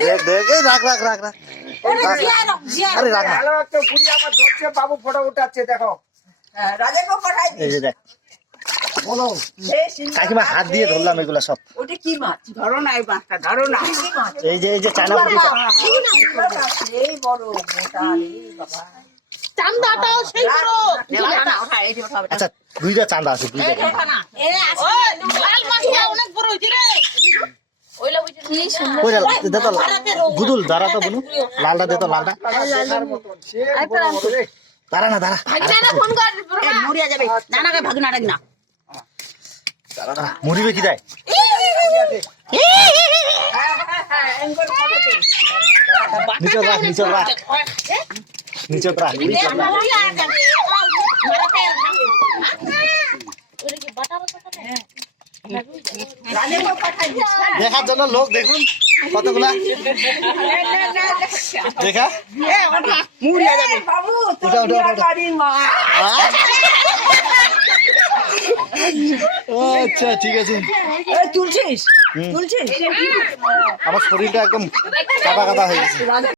দেখ দেখ এই রাখ রাখ রাখ রাখ আরে রাখ ভালো একটা বুড়ি আমার ধরছে, বাবু ফটো উঠাচ্ছে দেখো। রাজাকে পাঠাই এই যে দেখ বলো কাকিমা হাত দিয়ে ধরলাম এগুলা সব। ওটা কি মাছ? ধরো না এই মাছটা, ধরো না। কি মাছ? এই যে চায়না পুঁটিটা। এই বড় মোটা রে বাবা। চান্দাটাও সেই বড়। ওঠা, এই যে ওঠা। আচ্ছা দুইটা চান্দা আছে, দুইটা চান্দা। লাল মাছটা অনেক বড় হইছে রে। ওইলা বুঝি কি কই রে দে তো গুদুল দাঁড়া তো বুনু, লালটা দে তো লালটা। দেখার মতন, সে বড় বড় রে। দাঁড়া না দাঁড়া ভাগিনা ফোন কর। এই মরিয়া যাবে। নানাকে ভাগনা ডাক না। দাঁড়া মুড়িবে কি দেয় নিচে রাখ নিচে রাখ নিচে রাখ রাজাকে পাঠাই দিস। দেখার জন্য লোক দেখুন কতগুলা দেখা মরিয়া যাবে। বাবু উঠা, উঠা, উঠা, উঠা। বাড়ির মা। আচ্ছা ঠিক আছে। এই তুলছিস? তুলছিস? আমার শরীরটা একদম কাদা কাদা হয়ে গেছে।